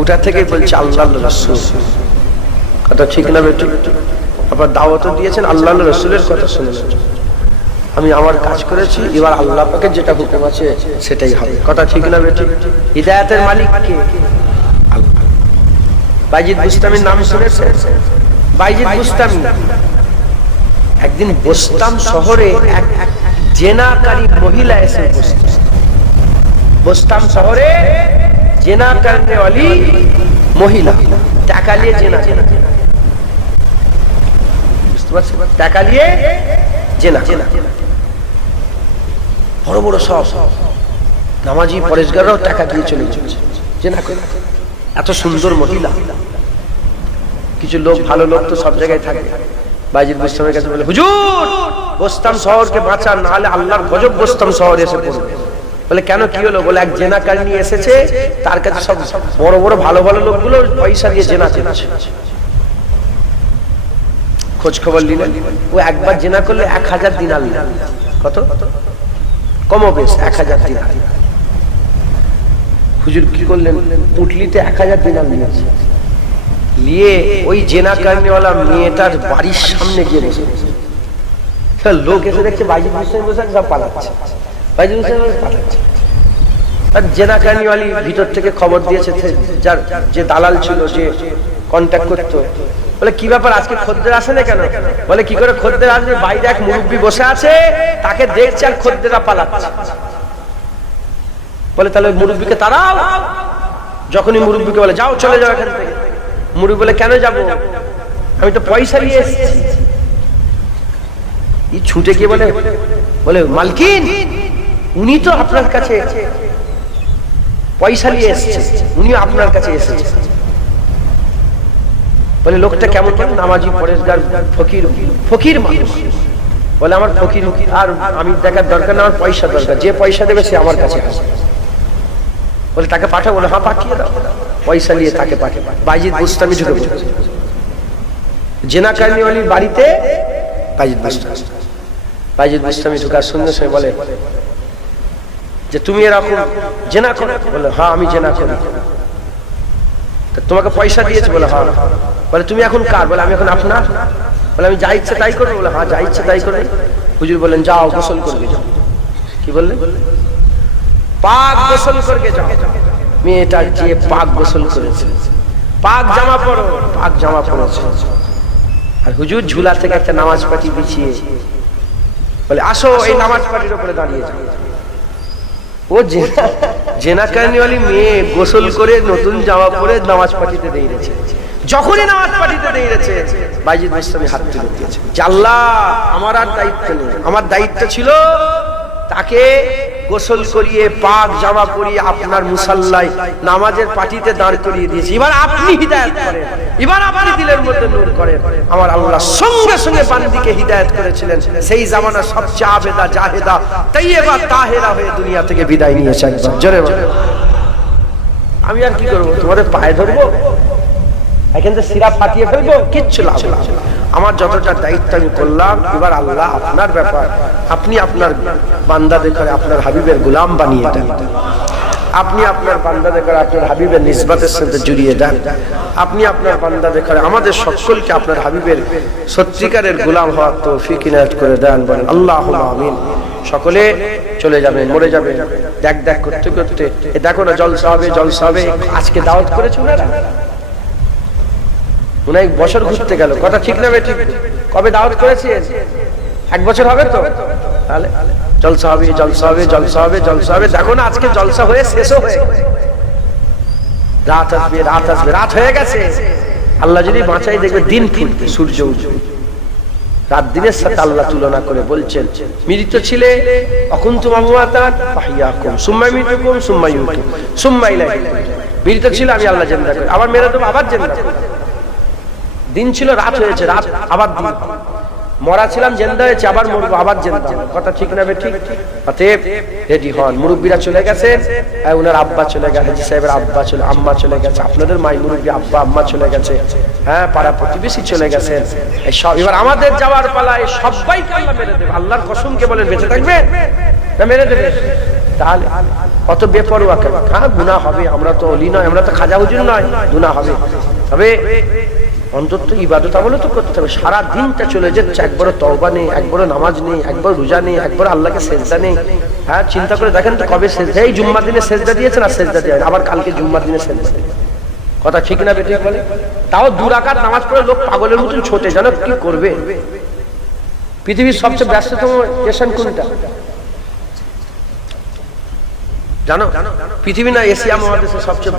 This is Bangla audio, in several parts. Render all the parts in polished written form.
ওটা থেকে বলছে আল্লাহর রাসূল। কথা ঠিক না বেটি? আবার দাওয়াতও দিয়েছেন আল্লাহর রাসূলের কথা শুনে। আমি আমার কাজ করেছি, এবার আল্লাহ পাকের যেটা হুকুম আছে সেটাই হবে। কথা ঠিক না বেটি? হিদায়াতের মালিক কে? আল্লাহ। বাইজিদ বুস্তামির নাম শুনেছেন? বাইজিদ বুস্তামি একদিন বোস্তাম শহরে এক জেনাকারী মহিলা এসে উপস্থিত। বোস্তাম শহরে জেনা করনে वाली মহিলা টাকা নিয়ে জেনা, বুঝতে পারছেন? টাকা নিয়ে জেনা, বড় বড় সব নামাজি পরেশগাররাও টাকা দিয়ে চলে যাচ্ছে জেনা করে। এত সুন্দর মহিলা। কিছু লোক, ভালো লোক তো সব জায়গায় থাকে। বাইজিদ বুস্তামের কাছে বলে, হুজুর বোস্তাম শহরকে বাঁচান, না হলে আল্লাহর গজব বোস্তাম শহরে এসে পড়বে। বলে কেন, কি হলো? বলে এক জেনাকারী নিয়ে এসেছে, তার কাছে সব বড় বড় ভালো ভালো লোকগুলো পয়সা দিয়ে জেনা চেনাচ্ছে। খোঁজ খবর নিলেন, ও একবার জেনা করলে 1000 দিনার নিল। কত? কমবেশ 1000 দিনার। হুজুর কি করলেন? পুটলিতে 1000 দিনার নিয়েছে, নিয়ে ওই জেনা কারণেওয়ালা মেয়েটার বাড়ির সামনে গিয়ে বসে। লোক এসে দেখছে বাইজিদ বুস্তামি বসে সব পালাচ্ছে, বাইজিদ বুস্তামি পালাচ্ছে। আর জেনা কারণেওয়ালি ভিতর থেকে খবর দিয়েছে, যার যে দালাল ছিল, যে কন্ট্যাক্ট করতো, বলে কি ব্যাপার আজকে খদ্দের আসে না কেন? বলে কি করে খদ্দের আসবে, বাইরে এক মুরব্বি বসে আছে, তাকে দেখছে আর খদ্দেররা পালাচ্ছে। বলে তাহলে মুরব্বিকে তাড়াও। যখনই মুরব্বিকে বলে যাও, চলে যাও এখান থেকে, মুরব্বি বলে কেন যাব, আমি তো পয়সা নিয়ে এসেছি। এই ছুটে গিয়ে বলে, বলে মালকিন উনি তো আপনার কাছে পয়সা নিয়ে এসেছে, উনিও আপনার কাছে এসেছে। বলে লোকটা কেমন কেমন? নামাজি পরেশগার ফকির, ফকির মানুষ। বলে আমার ফকির আর আমি দেখার দরকার না, আমার পয়সা দরকার, যে পয়সা দেবে সে আমার কাছে আসবে। বলে তাকে পাঠাও? বলে হ্যাঁ পাঠিয়ে দাও। পয়সা নিয়ে তাকে পাঠিয়ে। বাইজিদ বুস্তামি ঢুকে পড়েছে জেনা কারণেওয়ালির বাড়িতে। বাইজিদ বুস্তামি ঢুকার সঙ্গে সঙ্গে বলে যে তুমি এরকম জেনা করো? বলে হ্যাঁ আমি জেনা করি। তোমাকে পয়সা দিয়েছে? বলে হ্যাঁ। বলে তুমি এখন কার? বলে আমি এখন আপনার। বলে আমি যা ইচ্ছে তাই করবো? বলে হ্যাঁ যা ইচ্ছে তাই করবে। হুজুর বললেন যাও গোসল করবে যাও। কি বললেন? পাক গোসল করবে যাও। মেয়েটা যে পাক গোসল করেছে, পাক জামা পরো, পাক জামা পরেছে। আর হুজুর ঝুলা থেকে একটা নামাজ পাটি বিছিয়ে বলে আসো এই নামাজ পাটির উপরে দাঁড়িয়ে যাও। ও জেনা কারণেওয়ালি মেয়ে গোসল করে নতুন জামা পরে নামাজ পাটিতে দাঁড়িয়েছে। যখনই নামাজ পাটিতে দাঁড়িয়েছে, বাইজিদ বুস্তামি হাত তুলে দিয়েছে, আল্লাহ আমার আর দায়িত্ব নেই, আমার দায়িত্ব ছিল তাকে গোসল করিয়ে পাক জামা পরিয়ে আপনার মুসাল্লায় নামাজের পাটিতে দাঁড় করিয়ে দিয়েছি। এবার আপনি হিদায়াত করেন, এবার আপনি দিলের মধ্যে নূর করেন। আমার আল্লাহ সঙ্গে সঙ্গে বান্দিকে হিদায়াত করেছিলেন। সেই জামানার সবচেয়ে আবেদা জাহেদা তাইয়্যিবা তাহেরা হয়ে দুনিয়া থেকে বিদায় নিয়েছে। একবার জোরে বলে। আমি আর কি করবো? তোমাদের পায়ে ধরবো, এখান থেকে সিরা ফাটিয়ে ফেলবো? কিচ্ছু লাভ না। আমার যতটা দায়িত্ব আমি করলাম, এবার আল্লাহ আপনার ব্যাপার, আপনি আপনার বান্দাদের করে আপনার হাবিবের গোলাম বানিয়ে দেন। আপনি আপনার বান্দাদের করে আপনার হাবিবের নিসবতের সাথে জড়িয়ে দেন। আপনি আপনার বান্দাদের করে আমাদের সকলকে আপনার হাবিবের সত্যিকারের গোলাম হওয়ার তৌফিক ইনায়াত করে দেন। বলেন আল্লাহুম্মা আমিন। সকলে চলে যাবেন, মরে যাবেন দেখ দেখ করতে করতে। এ দেখো না জলসা হবে, জলসা হবে। আজকে দাওয়াত করেছে ওনারা, উনি 1 বছর ঘুরতে গেল। কথা ঠিক না বেঠিক? কবে দাওয়াত করেছেন? 1 বছর হবে তো। তাহলে জলসা হবে, জলসা হবে, জলসা হবে, জলসা হবে। দেখো না আজকে জলসা হয়ে শেষও হয়ে রাত আসবে, রাত আসবে, রাত হয়ে গেছে। আল্লাহ যদি বাঁচাই দেখবে দিন ফুটবে, সূর্য উঠবে। রাত দিনের সাথে আল্লাহ তুলনা করে বলছেন মৃত ছিলে অকুনতুম আমওয়াতান ফাহিয়াকুম সুম্মা ইউমিতুকুম সুম্মা ইউহয়িকুম সুম্মা ইলাইহি। মৃত ছিল আমি আল্লাহ জিন্দা করি, আবার মেরে দেব, আবার জিন্দা করি। দিন ছিল রাত হয়েছে, রাত আবার দিন। মরা ছিলাম জিন্দা হয়েছে, আবার মরবো, আবার জিন্দা। কথা ঠিক না বেঠিক? অতএব রেডি হন। মুরব্বীরা চলে গেছে, ওনার আব্বা চলে গেছে, হাজী সাহেবের আব্বা চলে, আম্মা চলে গেছে, আপনাদের মাই মুরব্বী আব্বা আম্মা চলে গেছে, হ্যাঁ পাড়া প্রতিবেশী চলে গেছেন। এবার আমাদের যাওয়ার পালায় সবাইকে আল্লাহ মেরে দেবে। আল্লাহর কসম কে বলেন বেঁচে থাকবে না মেরে দেবে? তাহলে অত বেপরোয়া কেন? হ্যাঁ গুনাহ হবে, আমরা তো অলি নয়, আমরা তো খাজা হুজুর নয়, গুনাহ হবে, তবে অন্তত ইবাদত আমলও তো করতে হবে। সারা দিনটা চলে যাচ্ছে, একবারও তওবা নেই, একবারও নামাজ নেই, একবার রোজা নেই, একবার আল্লাহকে সেজদা নেই। হ্যাঁ চিন্তা করে দেখেন তো কবে সেজদা, এই জুম্মার দিনে সেজদা দিয়েছেন আর সেজদা দিয়ে আবার কালকে জুম্মার দিনে সেজদা, কথা ঠিক না বেঠিক বলে? তাও 2 রাকাত নামাজ পড়ে লোক পাগলের মতন ছোটে, জানো কি করবে? পৃথিবীর সবচেয়ে ব্যস্ততম স্টেশন কোনটা জানো? পৃথিবী না এশিয়া মহাদেশের সবচেয়ে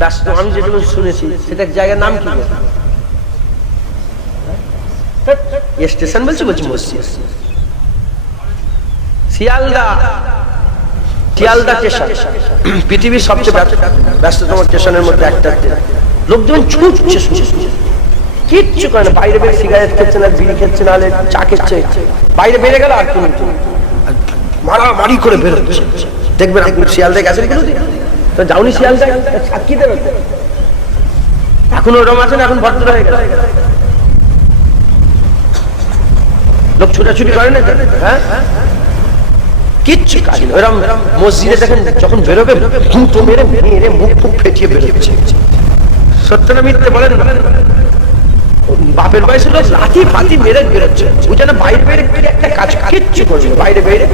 ব্যস্ত, আমি যেটুকু শুনেছি সেটা জায়গার নাম কি স্টেশন বলছি মসজিদ, শিয়ালদা, শিয়ালদা স্টেশন পৃথিবীর সবচেয়ে ব্যস্ততম স্টেশনের মধ্যে একটা। লোকজন ছুটছে কিচ্ছু করে না, বাইরে বেরিয়ে সিগারেট খেচ্ছে না, বিড়ি খেচ্ছে না, চা খেচ্ছে, বাইরে বেড়ে গেল আর কিন্তু মারামারি করে বেরোচ্ছে। দেখবেন আপনি শিয়ালদায় গেছেন কোনোদিন? তো যাওনি শিয়ালদায়? সাক্ষী দেবেন এখন ওরম আছেন, এখন ভদ্র হয়ে গেছে, লোক ছোটাছুটি করে না, হ্যাঁ কিচ্ছু কাজ নেই। ওরম মসজিদে দেখেন যখন বেরোবে ধুতো মেরে মেরে মুখ ফুক ফেটিয়ে বেরোচ্ছে। সত্য না মিথ্যে বলেন? বাপের বয়সে লোক লাঠি ফাতি মেরে বেরোচ্ছে, ও যেন বাইরে বাইরে একটা কাজ কিচ্ছু করবে, বাইরে বাইরে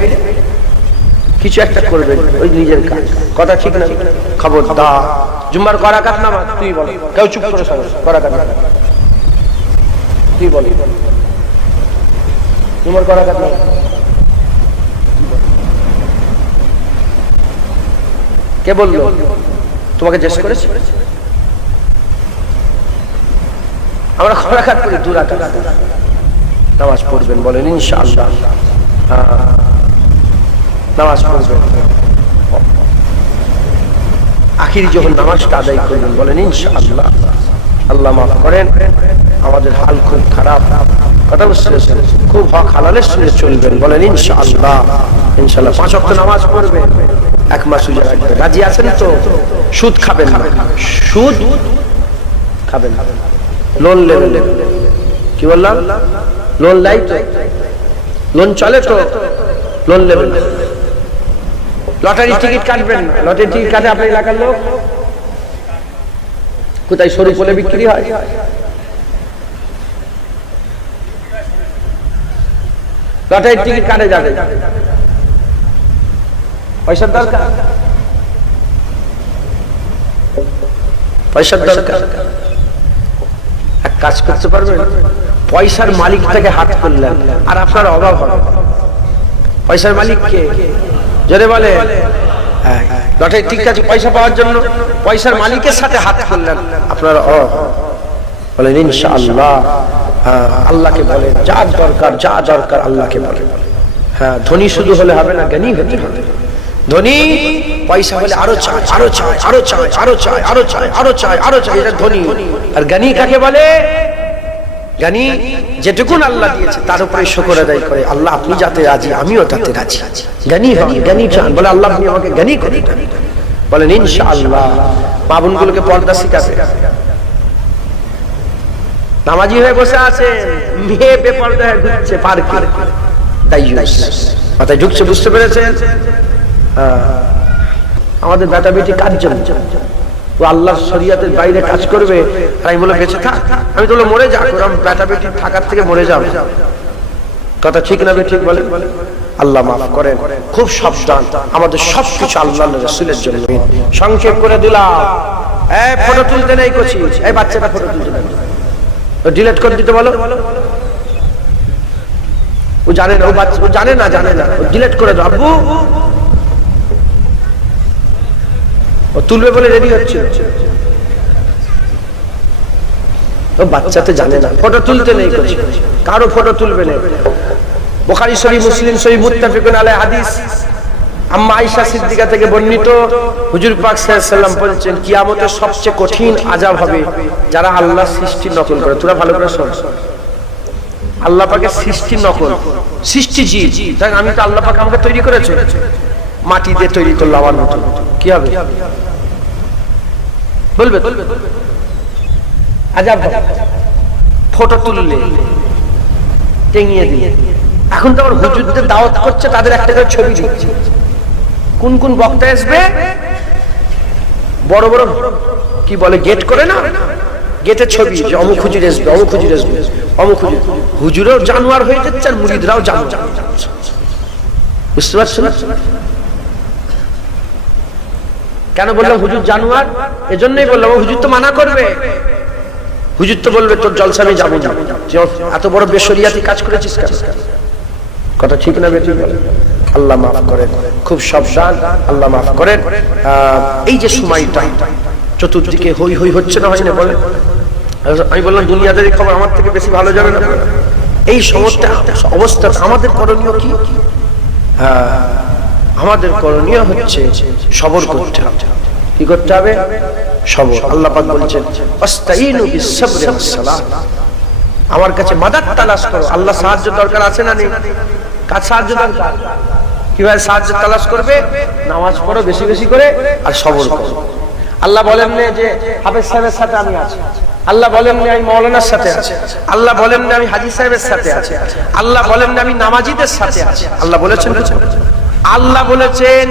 কিছু একটা করবে ওই নিজের কাজ, কথা ঠিক না? খবরদার জুম্মার করাকাত নামাজ তুই বল, কেউ চুপ করে শোনো, করাকাত তুই বল, জুম্মার করাকাত নামাজ কে বললো? তোমাকে জিজ্ঞেস করেছি? আমরা করাকাত করি, 2 রাকাত নামাজ পড়বেন, বলেন ইনশাআল্লাহ। নামাজ পড়বেন, আখিরি যখন নামাজটা আদায় করবেন বলেন ইনশাআল্লাহ। আল্লাহ মাফ করেন, আমাদের হাল খুব খারাপ, কথা বুঝতে খুব হক হালালের সঙ্গে চলবেন, বলেন ইনশাআল্লাহ। ইনশাআল্লাহ 5 ওয়াক্ত নামাজ পড়বেন, 1 মাস রোজা রাখবেন, রাজি আছেন তো? সুদ খাবেন না, সুদ খাবেন, লোন নেবেন, কি বললাম? লোন লাই তো, লোন চলে তো, লোন নেবেন। লটারি টিকিট কাটবেন না, লটারি টিকিট কাটে আপনার এলাকার লোক কোথায় সরু পোলে বিক্রি হয়, লটারি টিকিট কাটে যাবে, পয়সার দরকার, পয়সার দরকার। এক কাজ করতে পারবেন, পয়সার মালিকটাকে হাত করলেন আর আপনার অভাব হবে। পয়সার মালিক কে? যদি বলে লটারি ঠিক আছে, পয়সা পাওয়ার জন্য পয়সার মালিকের সাথে হাত করলেন, আপনার বলেন ইনশাআল্লাহ। আল্লাহকে বলেন যা দরকার, যা দরকার আল্লাহকে বলেন। হ্যাঁ, ধনী শুধু হলে হবে না, জ্ঞানী হতে হবে। ধনী পয়সা হলে আরো চায়, আরো চায়, আরো চায়, আরো চায়, আরো চায়, আরো চায়, আরো চায়, এটা ধনী। আর জ্ঞানী কাকে বলে? জ্ঞানী যেটুকুন আল্লাহ দিয়েছে তার উপরে শুকর আদায় করে, আল্লাহ আপনি যাতে রাজি আমিও তাতে রাজি। জ্ঞানী হন, জ্ঞানী চান, বলে আল্লাহ আপনি আমাকে জ্ঞানী করে দেন, বলেন ইনশাআল্লাহ। মা বোনগুলোকে পর্দা শিখাবে, নামাজি হয়ে বসে আছে, মেয়ে বেপর্দা হয়ে ঘুরছে পার্কে, দাইয়ুস মাথায় ঢুকছে, বুঝতে পেরেছেন? আমাদের বেটা বেটি কাজ জন্য ও আল্লাহর শরিয়াতের বাইরে কাজ করবে, আর আমি বলে বেঁচে থাক, আমি তো মরে যা, বেটা বেটি থাকার থেকে মরে যাও, কথা ঠিক না? ঠিক বলে? আল্লাহ মাফ করেন, খুব সাবধান, আমাদের সবকিছু আল্লাহ রাসূলের জন্য। সংক্ষেপ করে দিলাম, এই ফটো তুলতে নেই কচি, এই বাচ্চাটা ফটো তুলতে নেই, ডিলিট করে দিতে বলো। ও জানে না, ও বাচ্চা, ও জানে না, ও ডিলিট করে দাও আব্বু। ও তুলবে বলে রেডি হচ্ছে, ও বাচ্চাতে জানে না, ফটো তুলতে নেই, কারো ফটো তুলবে না। বুখারী শরীফ, মুসলিম শরীফ, মুত্তাফিকুন আলাইহি হাদিস, আম্মা আয়েশা সিদ্দিকা থেকে বর্ণিত, হুজুর পাক সাল্লাল্লাহু আলাইহি ওয়াসাল্লাম বলেছেন, কিয়ামতের সবচেয়ে কঠিন আযাব হবে যারা আল্লাহর সৃষ্টির নকল করে। তোরা ভালো করে শোন, আল্লাহ পাকের সৃষ্টির নকল, সৃষ্টি জীব, তাই আমি তো আল্লাহ পাক আমাকে তৈরি করেছে, মাটি দিয়ে তৈরি করলো আমার মতো, কি হবে? বলবে আযাব হবে। ফটো তুললে টেঙিয়ে দিয়ে, এখন তো আবার হুজুরদের দাওয়াত করছে, তাদের একটা করে ছবি দিচ্ছে, কোন কোন বক্তা আসবে? বড় বড় কি বলে গেট করে না, গেটের ছবি যে অমুক হুজুর আসবে, অমুক হুজুর আসবে, অমুক হুজুর। হুজুরও জানোয়ার হয়ে যাচ্ছে আর মুরিদরাও জানোয়ার। বুঝতে পারছেন? কেন বললাম হুজুর জানোয়ার? এজন্যই বললাম হুজুর তো মানা করবে, হুজুর তো বলবে তোর জলসা আমি যাবো না, এত বড় বেশরিয়াতি কাজ করেছিস কেন? কথা ঠিক না বেঠিক? আল্লাহ মাফ করেন, খুব সাবধান, আল্লাহ মাফ করেন। এই যে সময়টা চতুর্দিকে হই হই হচ্ছে না, হয় না বলে? আমি বললাম দুনিয়াদারি খবর আমার থেকে বেশি ভালো জানে না। এই সমস্ত অবস্থা আমাদের করণীয় কি? আমাদের করণীয় হচ্ছে সবর করতে হবে। কি করতে হবে? সবর। আল্লাহ পাক বলছেন আস্তাইনু বিস-সাবরি ওয়াস-সালাহ, আমার কাছে মাদাদ তালাশ করো। আল্লাহ সাহায্য দরকার আছে না নেই? কার সাহায্য দরকার? কিভাবে সাহায্য তালাশ করবে? নামাজ পড়ো বেশি বেশি করে আর সবর করো। আল্লাহ বলেন না যে হাফেজ সাহেবের সাথে আমি আছি, আল্লাহ বলেন না আমি মাওলানার সাথে আছি, আল্লাহ বলেন না আমি হাজী সাহেবের সাথে আছি, আল্লাহ বলেন না আমি নামাজিদের সাথে আছি। আল্লাহ বলেছেন, আল্লাহ বলেছেন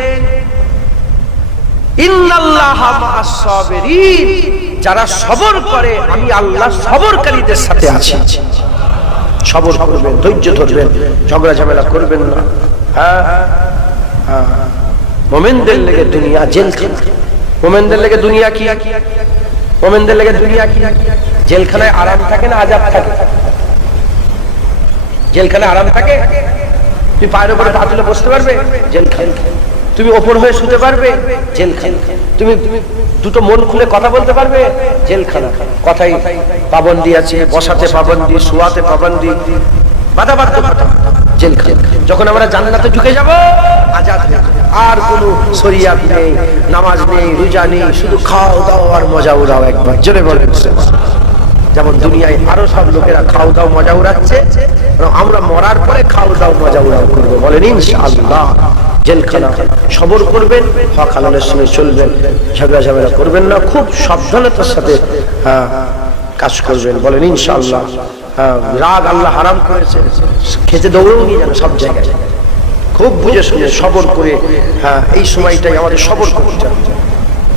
ইন্নাল্লাহা মা'আস সাবিরিন, যারা সবর করে আমি আল্লাহ সবরকারীদের সাথে আছি। সবর করবেন, ধৈর্য ধরবেন, ঝগড়া ঝামেলা করবেন না। মুমিনদের লেগে দুনিয়া জেলখানা। মুমিনদের লেগে দুনিয়া কি? মুমিনদের লেগে দুনিয়া কি? জেলখানায় আরাম থাকে না আযাব থাকে? জেলখানায় আরাম থাকে? তুমি পায়ের উপরে পা তুলে বসতে পারবে? জেলখানা। তুমি ওপর হয়ে শুতে পারবে? জেলখানা। তুমি দুটো মন খুলে কথা বলতে পারবে? জেলখানা। কথাই পাবন্দি আছে, বসাতে পাবন্দি, শোয়াতে পাবন্দি, বাধাবাধকতা, জেলখানা। যখন আমরা জান্নাতে ঢুকে যাব আজাদ হয়ে যাব, আর কোনো শরিয়াত নেই, নামাজ নেই, রোজা নেই, শুধু খাও দাও আর মজা উড়াও। একবার জোরে বলেন যেমন দুনিয়ায় আরো সব লোকেরা খাও দাও মজা উড়াচ্ছে, আমরা মরার পরে খাও দাও মজা উড়াও করবো। বলেন ইনশাআল্লাহ। জেলখানা। সবর করবেন, হক হালালের সঙ্গে চলবেন, ঝগড়া ঝামেলা করবেন না, খুব সাবধানতার সাথে কাজ করবেন। বলেন ইনশাআল্লাহ। রাগ আল্লাহ হারাম করেছে, খেতে দৌড়েও নিয়ে যান সব জায়গায়, খুব বুঝে শুনে সবর করে। এই সময়টাই আমাদের সবর করতে হবে।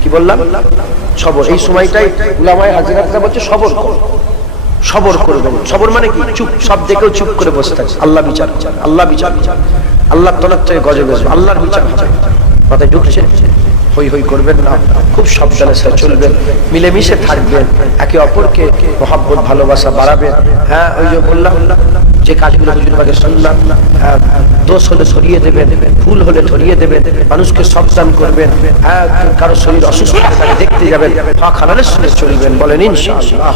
কি বললাম? সবর। এই সময়টাই উলামায়ে হাজরাতরা বলছে সবর করো, সবর করবেন। সবর মানে কি? চুপ, সব দেখেও চুপ করে বসে থাকে। আল্লাহ বিচার, আল্লাহ বিচার, আল্লাহ তরফ থেকে গজে বসবে, আল্লাহর বিচার মাথায় ঢুকছে। হই হই করবেন না, খুব সাবধানে চলবেন, মিলেমিশে থাকবেন, একে অপরকে মহব্বত ভালোবাসা বাড়াবেন। ওই যে বললাম যে কাজগুলো হুজুর পাকের সুন্নাত, দোষ হলে সরিয়ে দেবেন, ভুল হলে ধরিয়ে দেবেন, মানুষকে সাবধান করবেন। কারো শরীর অসুস্থ থাকে দেখতে যাবেন, হক হালালের সঙ্গে চলবেন। বলেন ইনশাআল্লাহ।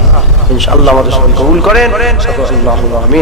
ইনশাআল্লাহ আমাদের সবাই কবুল করেন। আমিন।